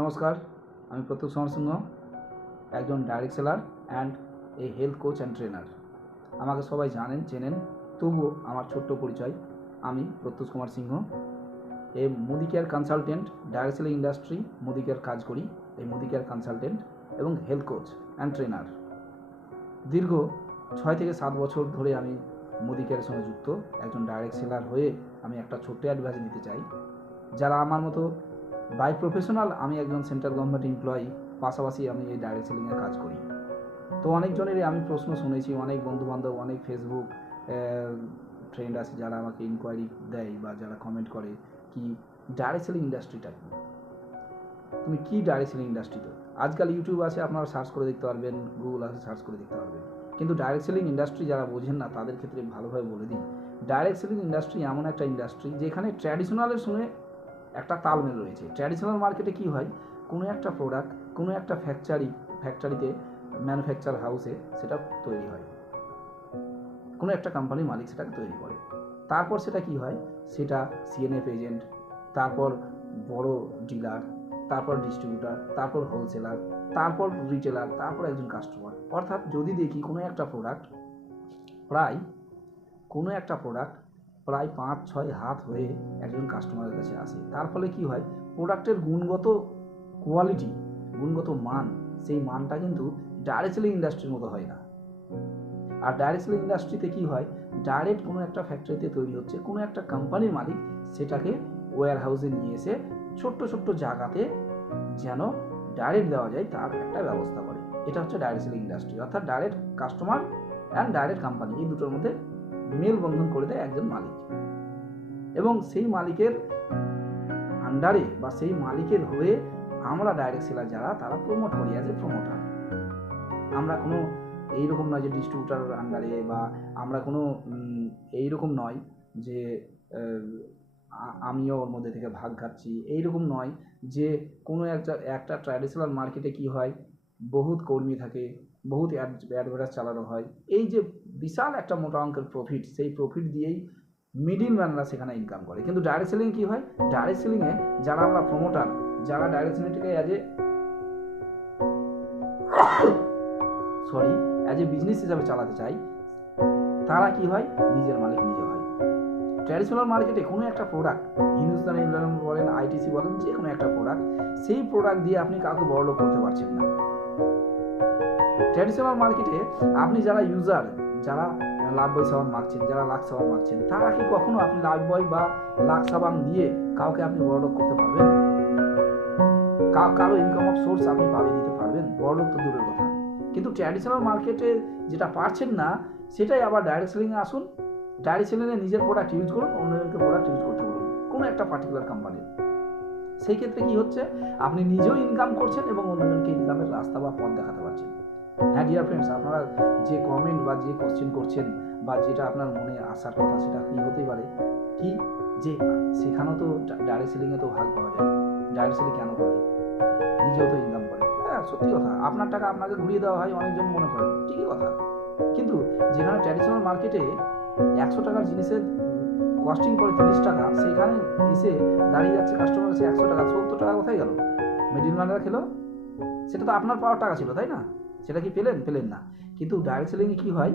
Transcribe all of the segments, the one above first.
নমস্কার, আমি প্রত্যুষ কুমার সিংহ, একজন direct seller and a health coach and trainer. আমাকে সবাই জানেন, চেনেন, তবুও আমার ছোট্ট পরিচয়। আমি প্রত্যুষ কুমার সিংহ, এই মুদি care consultant, direct selling industry মুদি কেয়ার কাজ করি। এই মুদি কেয়ার কনসালটেন্ট এবং হেলথ কোচ অ্যান্ড ট্রেনার। দীর্ঘ 6 থেকে 7 বছর ধরে আমি মুদি কেয়ারের সঙ্গে যুক্ত। একজন ডাইরেক্ট সেলার হয়ে আমি একটা ছোট্ট অ্যাডভাইস দিতে চাই। যারা আমার মতো বাই প্রফেশনাল, আমি একজন সেন্ট্রাল গভর্নমেন্ট এমপ্লয়ি, পাশাপাশি আমি এই ডাইরেক্ট সেলিংয়ের কাজ করি। তো অনেকজনেরই আমি প্রশ্ন শুনেছি, অনেক বন্ধুবান্ধব, অনেক ফেসবুক ফ্রেন্ড আছে যারা আমাকে ইনকোয়ারি দেয় বা যারা কমেন্ট করে কি ডাইরেক্ট সেলিং ইন্ডাস্ট্রিটা কি, তুমি কি ডাইরেক্ট সেলিং ইন্ডাস্ট্রিতে। আজকাল ইউটিউব আছে, আপনারা সার্চ করে দেখতে পারবেন, গুগল আছে, সার্চ করে দেখতে পারবেন। কিন্তু ডাইরেক্ট সেলিং ইন্ডাস্ট্রি যারা বোঝেন না তাদের ক্ষেত্রে ভালোভাবে বলে দিই, ডাইরেক্ট সেলিং ইন্ডাস্ট্রি এমন একটা ইন্ডাস্ট্রি যেখানে ট্র্যাডিশনালের সঙ্গে একটা তালমেল রয়েছে। ট্র্যাডিশনাল মার্কেটে কি হয়, কোনো একটা প্রোডাক্ট কোনো একটা ফ্যাক্টরিতে ম্যানুফ্যাকচার হাউসে সেটা তৈরি হয়, কোনো একটা কোম্পানির মালিক সেটাকে তৈরি করে। তারপর সেটা কি হয়, সেটা সিএনএফ এজেন্ট, তারপর বড় ডিলার, তারপর ডিস্ট্রিবিউটার, তারপর হোলসেলার, তারপর রিটেলার, তারপর একজন কাস্টমার। অর্থাৎ যদি দেখি কোনো একটা প্রোডাক্ট প্রায় 5-6 হাত হয়ে একজন কাস্টমারের কাছে আসে। তার ফলে কি হয়, প্রোডাক্টের গুণগত কোয়ালিটি, গুণগত মান, সেই মানটা কিন্তু ডাইরেক্ট সেলিং ইন্ডাস্ট্রির মতো হয় না। আর ডাইরেক্ট সেলিং ইন্ডাস্ট্রিতে কি হয়, ডাইরেক্ট কোনো একটা ফ্যাক্টরিতে তৈরি হচ্ছে, কোনো একটা কোম্পানির মালিক সেটাকে ওয়্যার হাউসে নিয়ে এসে ছোট্ট ছোট্ট জায়গাতে যেন ডাইরেক্ট দেওয়া যায় তার একটা ব্যবস্থা করে। এটা হচ্ছে ডাইরেক্ট সেলিং ইন্ডাস্ট্রি। অর্থাৎ direct customer and direct company, এই দুটোর মধ্যে মেলবন্ধন করে দেয় একজন মালিক। এবং সেই মালিকের আন্ডারে বা সেই মালিকের হয়ে আমরা ডাইরেক্ট সেলার যারা, তারা প্রমোট করি অ্যাজ এ প্রমোটার। আমরা কোনো এইরকম নয় যে ডিস্ট্রিবিউটারের আন্ডারে, বা আমরা কোনো এইরকম নয় যে আমিও ওর মধ্যে থেকে ভাগ খাচ্ছি, এইরকম নয় যে কোনো একটা ট্র্যাডিশনাল মার্কেটে কি হয়, বহুত কর্মী থাকে, বহুত অ্যাডভার্টাইজ চালানো হয়, এই যে বিশাল একটা মোটা অঙ্কের প্রফিট, সেই প্রফিট দিয়েই মিডিল ম্যানরা সেখানে ইনকাম করে। কিন্তু ডাইরেক্ট সেলিং কি হয়, ডাইরেক্ট সেলিংয়ে যারা আমরা প্রমোটার, যারা ডাইরেক্ট সেলিংটাকে অ্যাজ এ বিজনেস হিসাবে চালাতে চাই, তারা কি হয়, নিজের মালিক নিজে হয়। ট্র্যাডিশনাল মার্কেটে কোনো একটা প্রোডাক্ট, হিন্দুস্তানি বলেন, আইটিসি বলেন, যে কোনো একটা প্রোডাক্ট, সেই প্রোডাক্ট দিয়ে আপনি কাউকে বড়লোক করতে পারছেন না। ট্র্যাডিশনাল মার্কেটে আপনি যারা ইউজার, যারা লাইফবয় সাবান মাখছেন, যারা লাক্স সাবান মাখছেন, তারা কি কখনো আপনি লাইফবয় বা লাক্স সাবান দিয়ে কাউকে আপনি বড়লোক করতে পারবেন? কারো ইনকাম অফ সোর্স আপনি পাবে দিতে পারবেন? বড়লোক তো দূরের কথা। কিন্তু ট্র্যাডিশনাল মার্কেটে যেটা পারছেন না, সেটাই আবার ডাইরেক্ট সেলিংয়ে আসুন, ডাইরেক্ট সেলিংয়ে নিজের প্রোডাক্ট ইউজ করুন, অন্যজনকে প্রোডাক্ট ইউজ করতে বলুন কোনো একটা পার্টিকুলার কোম্পানির। সেই ক্ষেত্রে কি হচ্ছে, আপনি নিজেও ইনকাম করছেন এবং অন্যজনকে ইনকামের রাস্তা বা পথ দেখাতে পারছেন। হ্যাঁ ডিয়ার ফ্রেন্ডস, আপনারা যে কমেন্ট বা যে কোশ্চেন করছেন বা যেটা আপনার মনে আসার কথা, সেটা কি হতেই পারে কি, যে সেখানেও তো ডাইরেক্ট সেলিংয়ে তো ভাগ পাওয়া যায়, ডাইরেক্ট সেলিং কেন করে, নিজেও তো ইনকাম করে। হ্যাঁ, সত্যি কথা, আপনার টাকা আপনাকে ঘুরিয়ে দেওয়া হয়, অনেকজন মনে করেন, ঠিকই কথা। কিন্তু যেখানে ট্র্যাডিশনাল মার্কেটে 100 টাকার জিনিসের কস্টিং করে 30 টাকা, সেখানে এসে দাঁড়িয়ে যাচ্ছে কাস্টমার এসে 100 টাকা, 70 টাকা কোথায় গেল? মিডিল ম্যানরা খেলো। সেটা তো আপনার পাওয়ার টাকা ছিল, তাই না? সেটা কি পেলেন না। কিন্তু ডাইরেক্ট সেলিংয়ে কি হয়,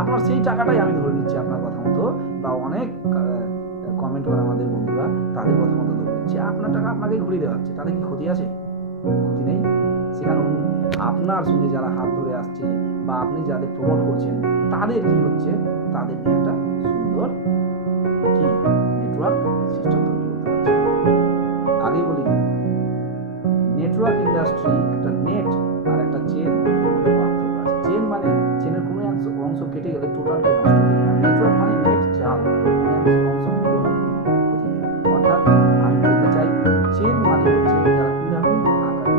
আপনার সেই টাকাটাই আমি ধরে নিচ্ছি আপনার কথা মতো, বা অনেক কমেন্ট করে আমাদের বন্ধুরা, তাদের কথা মতো ধরে নিচ্ছি, আপনার টাকা আপনাকে ঘুরিয়ে দেওয়া হচ্ছে। তাদের কি ক্ষতি আছে? ক্ষতি নেই। সেখানে আপনার সঙ্গে যারা হাত ধরে আসছে বা আপনি যাদের প্রমোট করছেন, তাদের কি হচ্ছে, তাদের নিয়ে একটা সুন্দর কি নেটওয়ার্ক সিস্টেম তৈরি করতে পারছে। আগে বলি, নেটওয়ার্ক ইন্ডাস্ট্রি একটা নেট আর একটা চেন মধ্যে পার্থক্য আছে। চেন মানে চেনের কোনো এক অংশ কেটে গেলে টোটালটাই নষ্ট হয়ে যায়। নেটওয়ার্ক মানে নেট জাল, অংশ অর্থাৎ আমি বলতে চাই, চেন মানে হচ্ছে যারা পিরামিড আকারে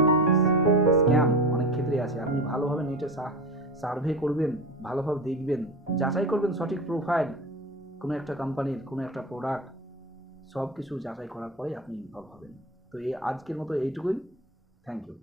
স্ক্যাম অনেক ক্ষেত্রে আছে। আপনি ভালোভাবে নেটে সার্ভে করবেন, ভালোভাবে দেখবেন, যাচাই করবেন সঠিক প্রোফাইল, কোনো একটা কোম্পানির কোনো একটা প্রোডাক্ট, সব কিছু যাচাই করার পরেই আপনি ইনভলভ হবেন। তো এই আজকের মতো এইটুকুই। Thank you.